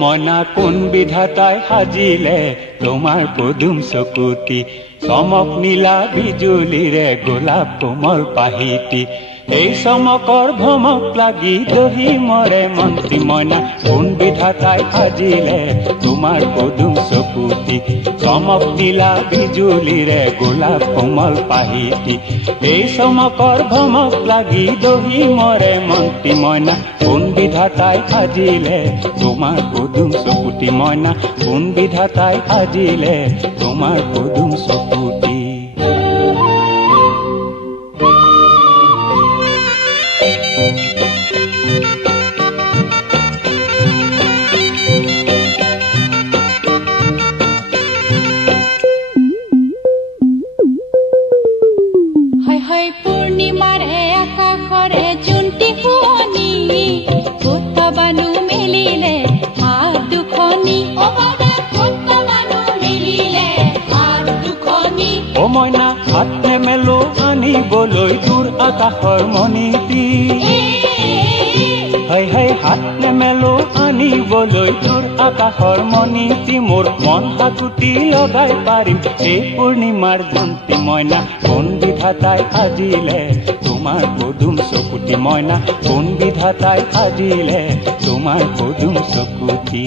মনা কোন বিধাতাই সাজিলে তোমাৰ পদুম চকুতি চমক নীলা বিজুলিৰে গোলাপ কোমল পাহিতি এই চমকৰ ভমক লাগি দহি মৰে মন্ত্ৰী মইনা কোন বিধাতাই সাজিলে তোমাৰ পদুম চকুতি চমক নীলা বিজুলিৰে গোলাপ কোমল পাহিতি এই চমকৰ ভমক লাগি দহি মৰে মন্ত্ৰী মইনা কোন বিধাতাই সাজিলে তোমাৰ পদুম চকুতি মইনা কোন বিধাতাই সাজিলে তোমাৰ পদুম চকুতি মইনা হাত নেমেলো আনিবলৈ দূৰ আকাশৰ মণিটি হাই হাই হাত নেমেলো আনিবলৈ দূৰ আকাশৰ মণিটি মোৰ মন হাতুটি লগাই পাৰিম এই পূৰ্ণিমাৰ জন্তি মইনা কোন বিধাতাই সাজিলে তোমাৰ পদুম চকুতি মইনা কোন বিধাতাই সাজিলে তোমাৰ পদুম চকুতি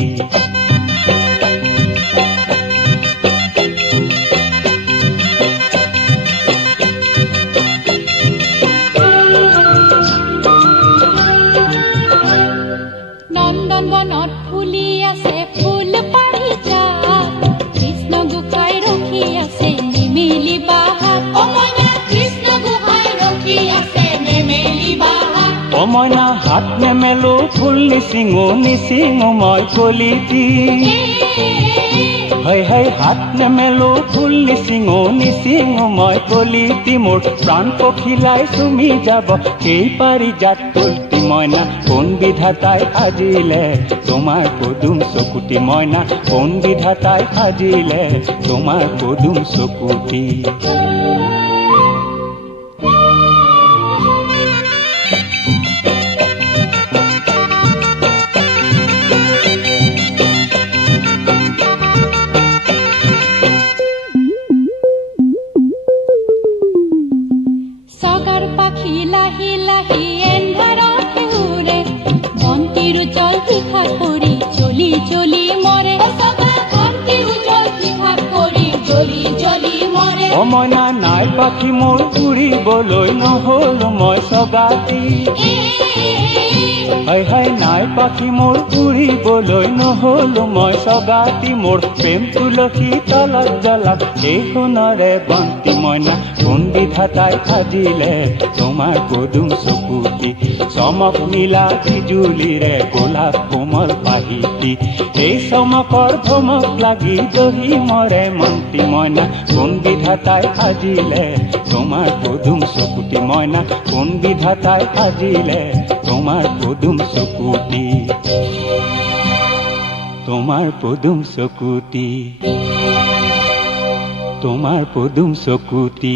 মইনা হাত নেমেলো ফুল নিচিঙো মই কলিতি হাই হাই হাত নেমেলো ফুল নিচিঙো মই কলিতি মোৰ প্ৰাণ পখিলাই চুমি যাব সেই পাৰিজাত তুলতি মইনা কোন বিধাতাই সাজিলে তোমাৰ পদুম চকুতি মইনা কোন বিধাতাই সাজিলে তোমাৰ পদুম চকুতি মইনা নাই পাখি মোৰ উৰিবলৈ নহল মই সগাতি হাই হাই নাই পাখি মোৰ উৰিবলৈ নহল মই সগাতি মোৰ প্ৰেম তুলসী তলত জ্বলাত এই সোণৰে বন্তি মইনা কোন বিধাতাই সাজিলে তোমাৰ পদুম চকুতি চমক নীলা বিজুলিৰে গোলাপ কোমল পাহিতি এই চমকৰ ভমক লাগি দহি মৰে মন্ত্ৰী মইনা কোন বিধাতাই সাজিলে তোমাৰ পদুম চকুতি মইনা কোন বিধাতাই সাজিলে তোমাৰ পদুম চকুতি তোমাৰ পদুম চকুতি তোমাৰ পদুম চকুতি